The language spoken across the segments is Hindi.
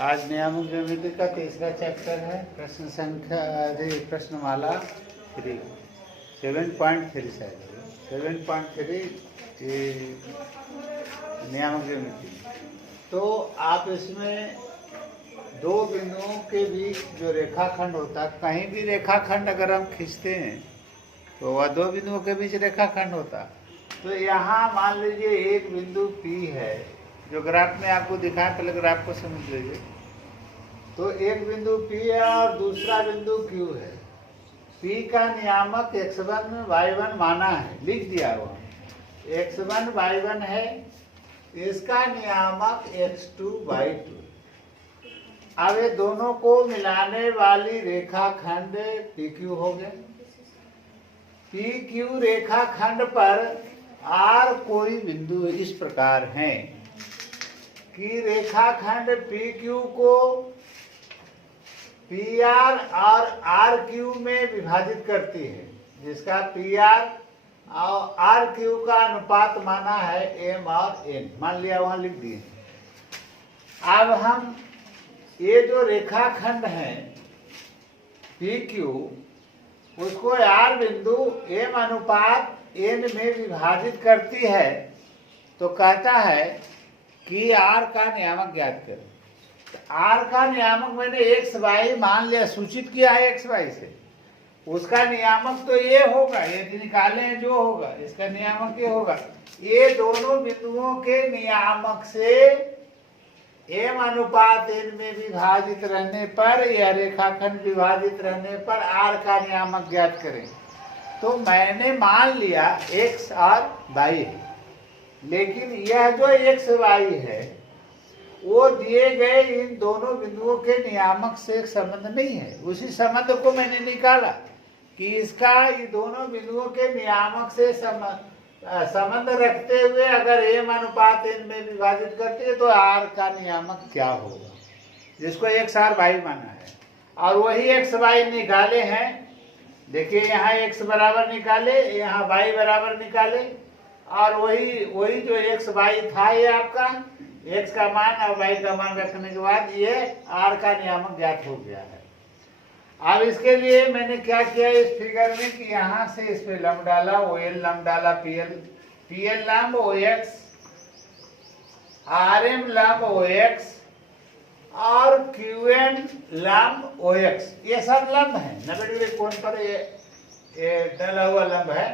आज नियामक ज्योमेट्री का तीसरा चैप्टर है। प्रश्न संख्या प्रश्नमाला 3 7.3 शायद 7.3 नियामक ज्योमेट्री। तो आप इसमें दो बिंदुओं के बीच जो रेखाखंड होता है, कहीं भी रेखाखंड अगर हम खींचते हैं तो वह दो बिंदुओं के बीच रेखाखंड होता। तो यहाँ मान लीजिए एक बिंदु P है जो ग्राफ में आपको दिखाएं, पहले ग्राफ को समझ लीजिए। तो एक बिंदु P है और दूसरा बिंदु Q है। P का नियामक x1 y1 माना है, लिख दिया हुआ x1 y1 है, इसका नियामक x2 y2। अब ये दोनों को मिलाने वाली रेखाखंड PQ हो गया। PQ रेखाखंड पर R कोई बिंदु इस प्रकार है कि रेखाखंड PQ को PR और RQ में विभाजित करती है, जिसका PR और RQ का अनुपात माना है M और N, मान लिया, वहां लिख दिए। अब हम ये जो रेखाखंड है PQ, उसको R बिंदु M अनुपात N में विभाजित करती है, तो कहता है कि R का नियामक ज्ञात करें। R का नियामक मैंने x y मान लिया, सूचित किया है x y से, उसका नियामक तो ये होगा, ये निकाले हैं जो होगा, इसका नियामक ये होगा। ये दोनों बिंदुओं के नियामक से M अनुपात N में विभाजित रहने पर या रेखाखंड विभाजित रहने पर R का नियामक ज्ञात करें। तो मैंने मान लिया x और y है, लेकिन यह जो x y है वो दिए गए इन दोनों बिंदुओं के नियामक से एक संबंध नहीं है। उसी संबंध को मैंने निकाला कि इसका ये दोनों बिंदुओं के नियामक से संबंध रखते हुए अगर M अनुपात N में विभाजित करते हैं तो R का नियामक क्या होगा, जिसको x और y माना है। और वही x y निकाले हैं। देखिए यहाँ x बराबर निकाले, यहाँ y बराबर निकाले, और वही जो x y था, ये आपका x का मान और y का मान रखने के बाद ये R का नियामक ज्ञात हो गया है। अब इसके लिए मैंने क्या किया इस फिगर में कि यहाँ से इस पे लंब डाला, OL लंब डाला, PL लंब OX, RM लंब OX और QN लंब OX। ये सब लंब है, 90 डिग्री कोण पर ये डला हुआ लंब है।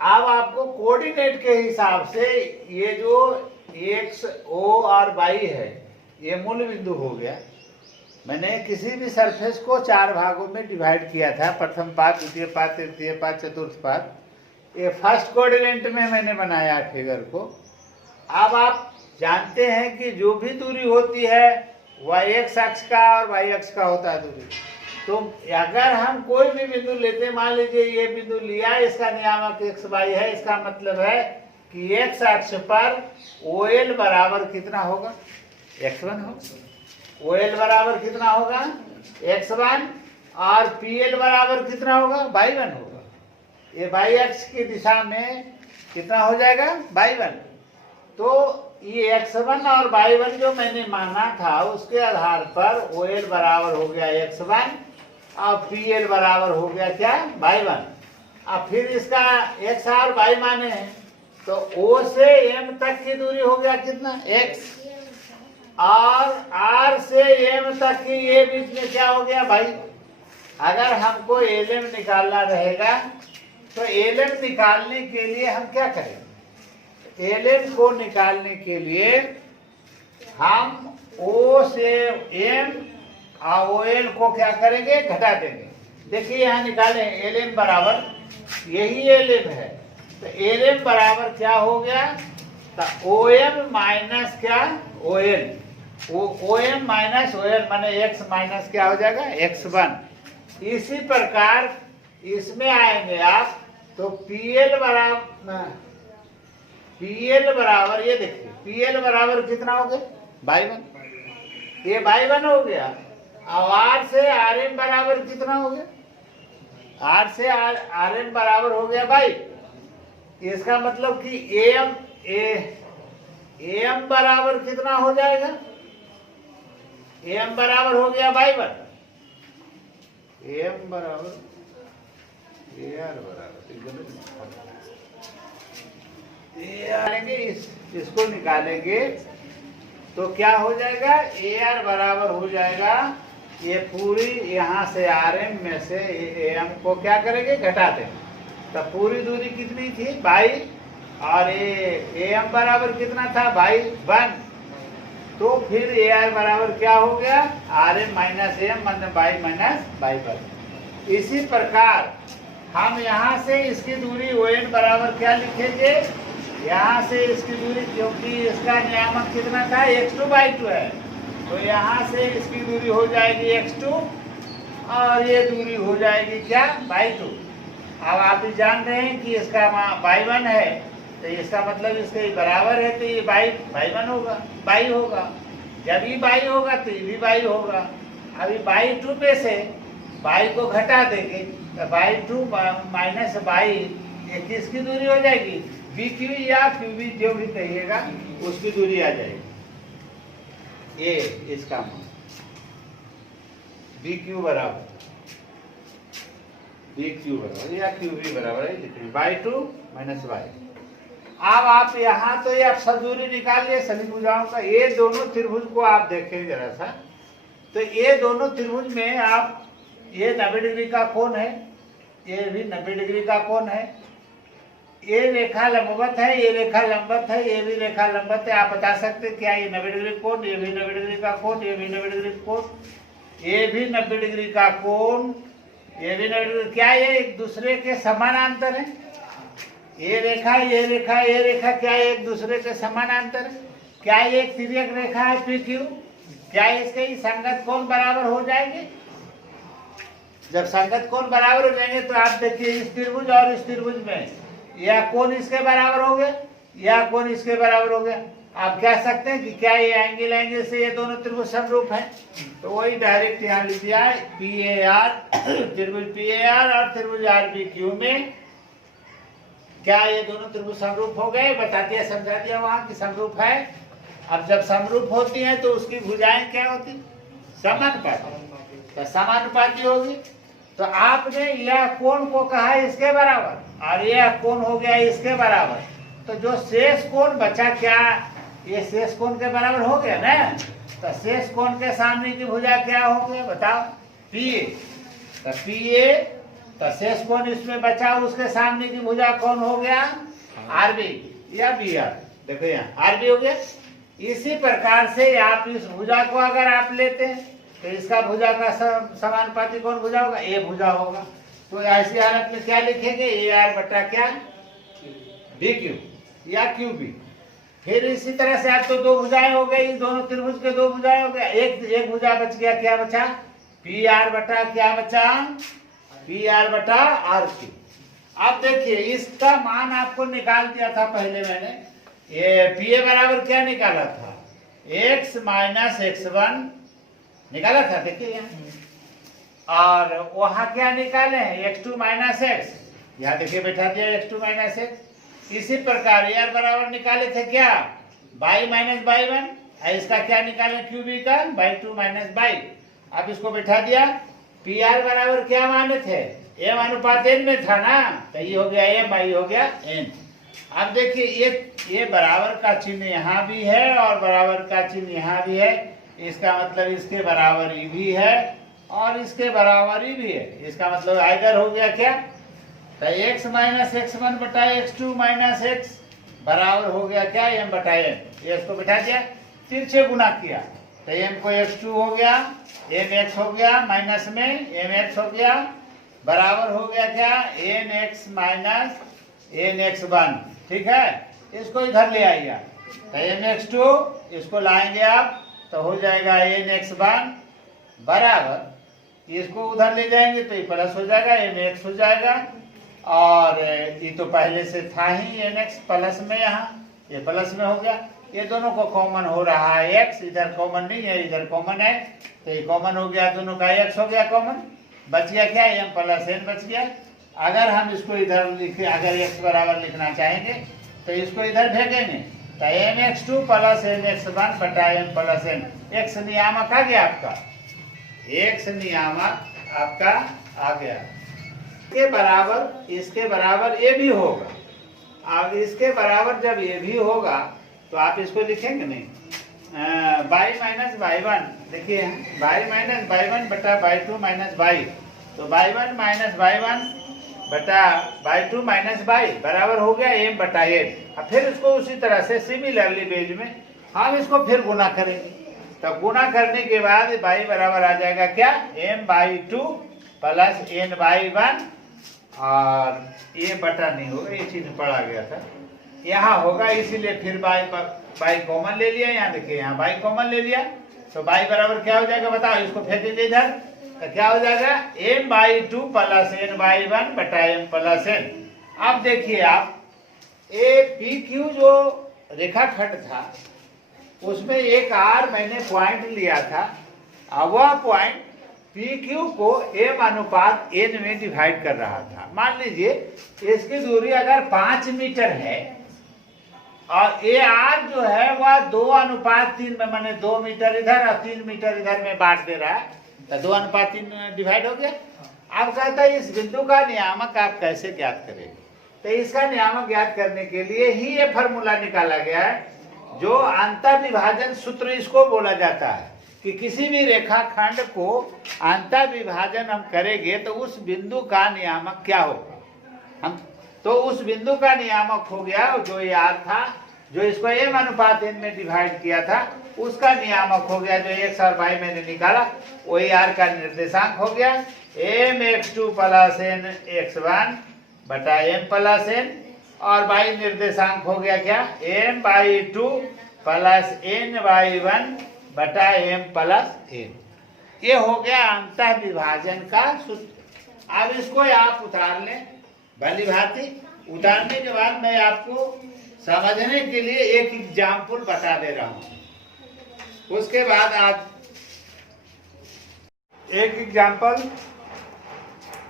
अब आपको कोऑर्डिनेट के हिसाब से ये जो x, O और y है, ये मूल बिंदु हो गया। मैंने किसी भी सरफेस को 4 भागों में डिवाइड किया था, प्रथम पाद, द्वितीय पाद, तृतीय पाद, चतुर्थ पाद। ये फर्स्ट कोऑर्डिनेट में मैंने बनाया फिगर को। अब आप जानते हैं कि जो भी दूरी होती है वह x अक्ष का और y अक्ष का होता है दूरी। तो अगर हम कोई भी बिंदु लेते, मान लीजिए ये बिंदु लिया, इसका नियामक x y है, इसका मतलब है कि x अक्ष पर OL बराबर कितना होगा, x1 होगा। OL बराबर कितना होगा, x1, और PL बराबर कितना होगा, y1 होगा। ये y अक्ष की दिशा में कितना हो जाएगा, y1। तो ये x1 और y1 जो मैंने माना था, उसके आधार पर OL बराबर हो गया x1 और PL बराबर हो गया क्या, y1। अब फिर इसका x और y माने हैं, तो O से M तक की दूरी हो गया कितना, x, और R से M तक की ये बीच में क्या हो गया, y। अगर हमको LM निकालना रहेगा तो LM निकालने के लिए हम क्या करें, LM को निकालने के लिए हम O से M और OL को क्या करेंगे, घटा देंगे। देखिए यहाँ निकाले LM बराबर, यही LM है, तो LM बराबर क्या हो गया, तो OM माइनस क्या, OL, OM माइनस OL माने x माइनस क्या हो जाएगा, x1। इसी प्रकार इसमें आएंगे आप, तो PL बराबर ये देखिए, PL बराबर कितना हो गया, y1, ये y1 हो गया। और R से RM बराबर कितना हो गया, R से RM बराबर हो गया y। इसका मतलब कि AM बराबर कितना हो जाएगा, एम बराबर हो गया y1, एम बराबर ए आर बराबर इसको निकालेंगे तो क्या हो जाएगा, ए आर बराबर हो जाएगा, ये पूरी यहाँ से आर एम में से एम को क्या करेंगे, घटा देंगे। तो पूरी दूरी कितनी थी, 22, और ए एम बराबर कितना था, 1, तो फिर ए आर बराबर क्या हो गया, आर एम माइनस एम मतलब 22 माइनस 22। इसी प्रकार हम यहाँ से इसकी दूरी ओ एन बराबर क्या लिखेंगे, यहाँ से इसकी दूरी, क्योंकि इसका नियामक कितना था, x2/2 है, तो यहाँ से इसकी दूरी हो जाएगी x2 और ये दूरी हो जाएगी क्या, 2। अब आप ही जान रहे हैं कि इसका y1 है, तो इसका मतलब इसके बराबर है, तो ये y1 होगा, y होगा। जब ये y होगा तो ये भी y होगा। अभी y2 पे से y को घटा देंगे, तो y2 माइनस y, ये किसकी दूरी हो जाएगी, BQ या QB जो भी कहिएगा उसकी दूरी आ जाएगी। ये इसका मान BQ बराबर या QB बराबर है y2 माइनस y। अब आप यहाँ तो ये आप सब दूरी निकाल लिए सभी भुजाओं का। ये दोनों त्रिभुज को आप देखें जरा सा, तो ये दोनों त्रिभुज में आप, ये 90 डिग्री का कोण है, ये भी 90 डिग्री का कोण है, ये रेखा लंबवत है, ये रेखा लंबवत है, ये भी रेखा लंबवत है। आप बता सकते क्या ये 90 डिग्री कोण, ये भी 90 डिग्री का कोण, ये भी 90 डिग्री कोण, ये भी 90 डिग्री का कोण, ये भी 90 डिग्री, क्या ये एक दूसरे के समानांतर है, ये रेखा ये रेखा ये रेखा क्या एक दूसरे के समानांतर है, क्या ये एक तिर्यक रेखा है PQ, क्या इसके संगत कोण बराबर हो जाएंगे। जब संगत कोण बराबर हो जाएंगे तो आप देखिए इस त्रिभुज और इस त्रिभुज में यह कोण इसके बराबर हो गया, यह कोण इसके बराबर हो गया। आप कह सकते हैं कि क्या ये एंगल से ये दोनों त्रिभुज समरूप हैं, तो वही डायरेक्ट यहाँ लिख दिया है, PAR त्रिभुज PAR और त्रिभुज RPQ में क्या ये दोनों त्रिभुज समरूप हो गए, बता दिया, समझा दिया वहां कि समरूप है। अब जब समरूप होती है तो उसकी भुजाएं क्या होती, समानुपाती, तो समानुपाती होगी। तो आपने यह कोण को कहा इसके बराबर और यह कोण हो गया इसके बराबर, तो जो शेष कोण बचा क्या, ये शेष कोण के बराबर हो गया ना। तो शेष कोण के सामने की भुजा क्या हो गया बताओ, PA, तो PA, तो शेष कोण इसमें बचा, उसके सामने की भुजा कौन हो गया, RB या BR, देखो यहाँ RB हो गया। इसी प्रकार से आप इस भुजा को अगर आप लेते हैं तो इसका भुजा का समानुपाती कौन भुजा होगा, ए भुजा होगा। तो ऐसी हालत में क्या लिखेंगे, AR बटा क्या, BQ या QB। फिर इसी तरह से आप तो दो भुजाएं हो गई, दोनों त्रिभुज के दो भुजाएं हो गया, एक भुजा बच गया, क्या बचा, PR बटा क्या बचा, PR बटा RQ। अब देखिए इसका मान आपको निकाल दिया था पहले मैंने, ये PA बराबर क्या निकाला था, x माइनस x1 निकाला था, देखिए यहाँ। और वहां क्या निकाले हैं, x2 माइनस x, यहाँ देखिए बैठा दिया x2 माइनस x। इसी प्रकार AR बराबर निकाले थे क्या, y माइनस y1, इसका क्या निकाले QB का, y2 माइनस y। अब इसको बैठा दिया, PR बराबर क्या माने थे, m अनुपात n में था ना, तो ये हो गया m, y हो गया n। अब देखिए ये बराबर का चिन्ह यहाँ भी है और बराबर का चिन्ह यहाँ भी है, इसका मतलब इसके बराबरी भी है और इसके बराबरी भी है, इसका मतलब आइदर हो गया क्या, तो x माइनस x1 बटा x2 माइनस x बराबर हो गया क्या, m बटा n। ये इसको बैठा दिया, तिरछे गुना किया, तो m को x2 हो गया, mx हो गया, माइनस में mx हो गया, बराबर हो गया क्या, nx माइनस nx1, ठीक है। इसको इधर ले आइए, तो mx2 इसको लाएंगे आप, तो हो जाएगा nx1 बराबर, इसको उधर ले जाएंगे तो ये प्लस हो जाएगा, mx हो जाएगा, और ये तो पहले से था ही nx प्लस में, यहाँ ये प्लस में हो गया, ये दोनों को कॉमन हो रहा है x, इधर कॉमन नहीं है, इधर कॉमन है, तो ये कॉमन हो गया, दोनों का x हो गया कॉमन, बच गया क्या, m प्लस n बच गया। अगर हम इसको इधर लिखे, अगर x बराबर लिखना चाहेंगे तो इसको इधर भेजेंगे, तो mx2 प्लस mx1 बटा m प्लस n, x नियामक आ गया आपका, x नियामक आपका आ गया। इसके बराबर ये भी होगा। अब इसके बराबर जब ये भी होगा तो आप इसको लिखेंगे नहीं, y माइनस y1, देखिए y माइनस y1 बटा y2 माइनस y, तो y1 माइनस y1 बटा y2 माइनस y बराबर हो गया m बटा n। अब फिर इसको उसी तरह से सिमिलरली बेज में हम इसको फिर गुना करेंगे, तो गुना करने के बाद y बराबर आ जाएगा क्या, m/2 प्लस n/1, और ये बटा नहीं होगा, ये चीज पढ़ा गया था, यहाँ होगा, इसीलिए फिर y कॉमन ले लिया, यहाँ देखिए यहाँ y कॉमन ले लिया, तो y बराबर क्या हो जाएगा बताओ, इसको फेंक दीजिए इधर, तो क्या हो जाएगा m/2 प्लस n/1 बटा m प्लस n। अब देखिए आप ए PQ जो रेखाखंड था उसमें एक r मैंने पॉइंट लिया था, अब वह पॉइंट PQ को m अनुपात n में डिवाइड कर रहा था। मान लीजिए इसकी दूरी अगर 5 मीटर है और AR जो है वह 2:3 में, माने 2 मीटर इधर और 3 मीटर इधर में बांट दे रहा है, तो 2:3 डिवाइड हो गया। अब कहता है इस बिंदु का नियामक आप कैसे ज्ञात करेंगे, तो इसका नियामक ज्ञात करने के लिए ही ये फॉर्मूला निकाला गया है, जो अंतर विभाजन सूत्र इसको बोला जाता है, कि किसी भी रेखाखंड को अंतर विभाजन हम करेंगे तो उस बिंदु का नियामक क्या होगा, हम तो उस बिंदु का नियामक हो गया जो ये r था, जो इसको m अनुपात n में डिवाइड किया था, उसका नियामक हो गया, जो x और y मैंने निकाला वही r का निर्देशांक हो गया mx2 प्लस nx1 बटा m प्लस n, और y निर्देशांक हो गया क्या, m/2 प्लस n/1 बटा m प्लस n। ये हो गया अंतर विभाजन का सूत्र। अब इसको आप उतार लें भली भांति। उतारने के बाद मैं आपको समझने के लिए एक एग्जाम्पल बता दे रहा हूं, उसके बाद आप एक एग्जाम्पल,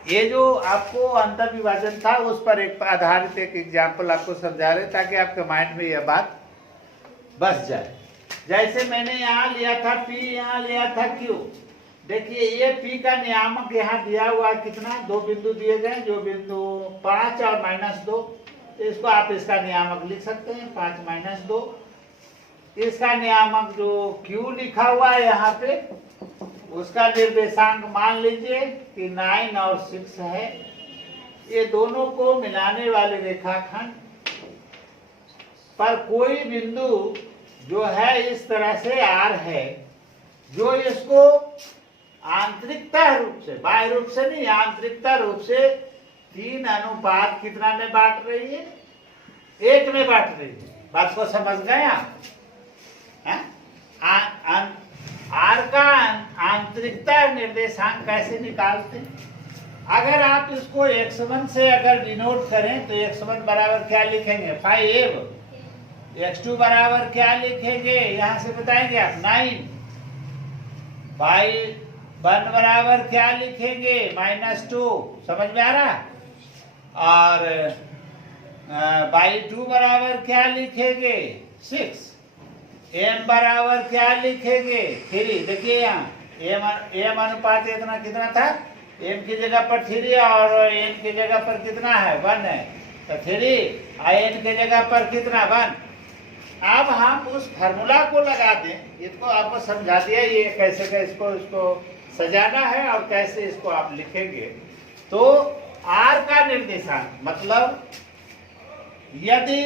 ये जो आपको अंतर विभाजन था उस पर एक आधारित एक एग्जाम्पल आपको समझा रहे ताकि आपके माइंड में यह बात बस जाए। जैसे मैंने यहाँ लिया था P, यहाँ लिया था Q, देखिए ये P का नियामक यहाँ दिया हुआ कितना, 2 बिंदु दिए गए, जो बिंदु 5 और -2, इसको आप इसका नियामक लिख सकते हैं 5 - 2। इसका नियामक जो Q लिखा हुआ है यहाँ पे, उसका निर्देशांक मान लीजिए कि 9 और 6 है। ये दोनों को मिलाने वाले रेखाखंड पर कोई बिंदु जो है इस तरह से R है, जो इसको आंतरिकता रूप से, बाह्य रूप से नहीं, आंतरिकता रूप से 3:, कितना में बांट रही है, 1 में बांट रही है। बात को समझ गए आप? आर का आंतरिकता निर्देशांक कैसे निकालते हैं? अगर आप इसको x1 से अगर डिनोट करें तो x1 बराबर क्या लिखेंगे, 5, x2 बराबर क्या लिखेंगे, यहां से बताएंगे आप 9, y1 बराबर क्या लिखेंगे, -2, समझ में आ रहा, और y2 बराबर क्या लिखेंगे, 6, m बराबर क्या लिखेंगे, 3। देखिए यहाँ m अनुपात इतना कितना था, m की जगह पर 3 और n की जगह पर कितना है, 1 है, तो 3 और n की जगह पर कितना, 1। अब हम उस फार्मूला को लगा दें, इसको आपको समझा दिया ये कैसे का इसको सजाना है और कैसे इसको आप लिखेंगे। तो r का निर्देशांक मतलब यदि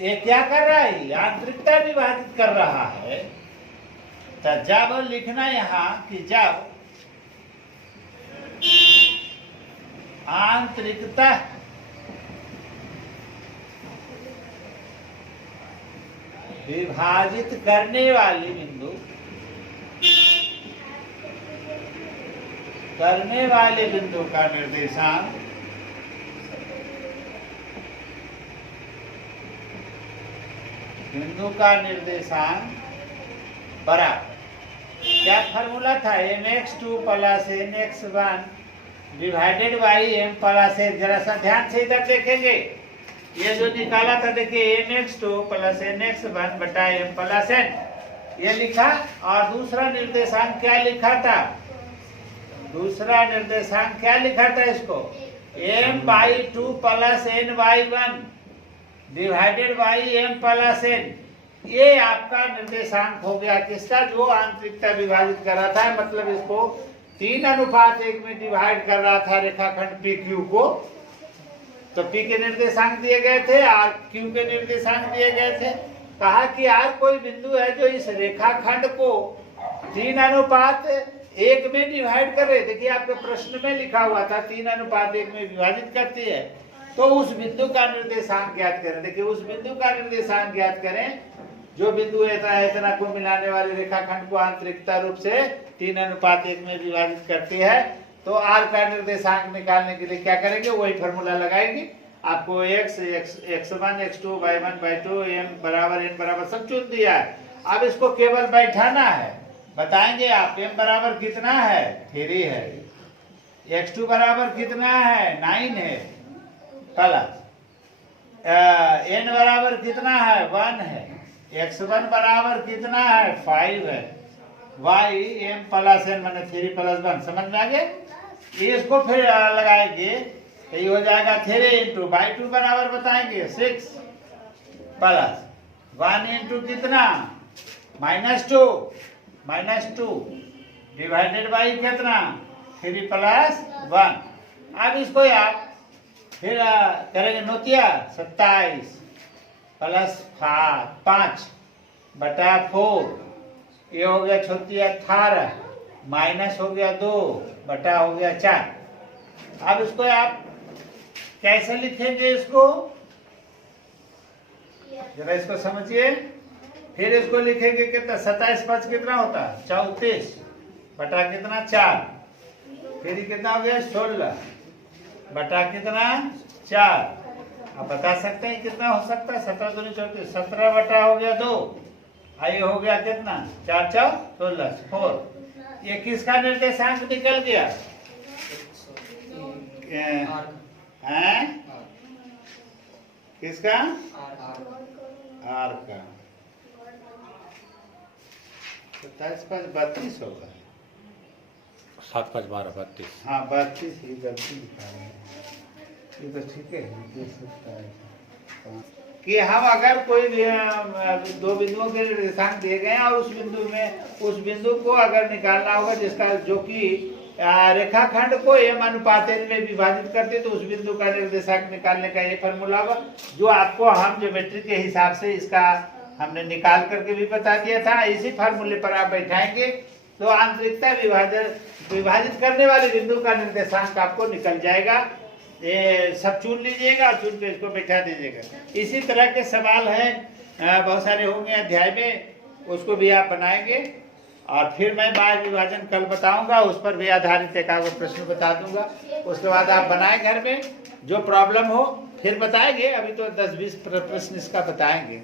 ये क्या कर रहा है, आंतरिकता विभाजित कर रहा है, तो जब लिखना यहाँ कि जब आंतरिकता विभाजित करने वाली बिंदु का निर्देशांक बराबर क्या फॉर्मूला था, mx2 plus nx1 divided by m plus n। जरा सा ध्यान से इधर देखेंगे, ये जो निकाला था देखिए mx2 प्लस nx1 बटा m प्लस n, ये लिखा। और दूसरा निर्देशांक क्या लिखा था? दूसरा निर्देशांक क्या लिखा था इसको? m/2 plus n/1 divided by m plus n। ये आपका निर्देशांक हो गया किसका? जो आंतरिकता विभाजित कर रहा था, मतलब इसको 3:1 में डिवाइड कर रहा था रेखाखंड PQ को। तो P के निर्देशांक दिए गए थे, R Q के निर्देशांक दिए गए थे। कहा कि R कोई बिंदु है जो इस रेखाखंड को 3:1 में डिवाइड कर रहे। देखिए आपके प्रश्न में लिखा हुआ था 3:1 में विभाजित करती है। तो उस बिंदु का निर्देशांक ज्ञात करें। देखिए उस बिंदु का निर्देशांक ज्ञात करें जो बिंदु इतना को मिलाने वाले रेखाखंड को आंतरिकता रूप से 3:1 में विभाजित करती है। तो R का निर्देशांक निकालने के लिए क्या करेंगे? वही फॉर्मूला लगाएंगे। आपको x1 x2 y1 y2 m बराबर n बराबर सब चुन दिया है। अब इसको केवल बैठाना है। बताएंगे आप m बराबर कितना है? 3 है। x2 बराबर कितना है? 9 है प्लस n बराबर कितना है? 1 है। x1 बराबर कितना है? 5 है। y m प्लस n माने 3 प्लस 1। समझ में आ गया? इसको फिर लगाएंगे तो ये हो जाएगा 3 इंटू y2 बराबर बताएंगे 6 प्लस 1 इंटू कितना? -2 डिवाइडेड बाई कितना? 3 प्लस 1। अब इसको आप फिर करेंगे नोटिया 27 प्लस 5 बटा 4, ये हो गया 18 माइनस हो गया 2 बटा हो गया 4। अब इसको आप कैसे लिखेंगे? इसको जरा इसको समझिए। फिर इसको लिखेंगे कितना? 27 5 कितना होता है? 34 बटा कितना? 4। फिर कितना हो गया? 16 बटा कितना? 4। अब बता सकते हैं कितना हो सकता है? 17 दूनी 34, 17 बटा हो गया 2। आई हो गया कितना? 4 4 16 4। ये किसका निर्देशांक निकल गया? किसका? R का। 27 5 32 होगा। 7 5 12 32। हाँ 32 ही गलती दिखा रहे हैं। ये तो ठीक है, दे सकता है कि हम अगर कोई दो बिंदुओं के निर्देशांक दिए गए हैं और उस बिंदु को अगर निकालना होगा जिसका जो कि रेखाखंड को m/n में विभाजित करते, तो उस बिंदु का निर्देशांक निकालने का ये फॉर्मूला होगा जो आपको हम ज्योमेट्री के हिसाब से इसका हमने निकाल करके भी बता दिया था। इसी फार्मूले पर आप बैठाएंगे तो आंतरिकता विभाजित करने वाले बिंदु का निर्देशांक आपको निकल जाएगा। ये सब चुन लीजिएगा, चुन के इसको बैठा दीजिएगा। इसी तरह के सवाल हैं बहुत सारे होंगे अध्याय में, उसको भी आप बनाएंगे। और फिर मैं बाह्य विभाजन कल बताऊंगा, उस पर भी आधारित एक आध प्रश्न बता दूंगा। उसके बाद आप बनाए घर में, जो प्रॉब्लम हो फिर बताएंगे। अभी तो 10-20 प्रश्न इसका बताएंगे।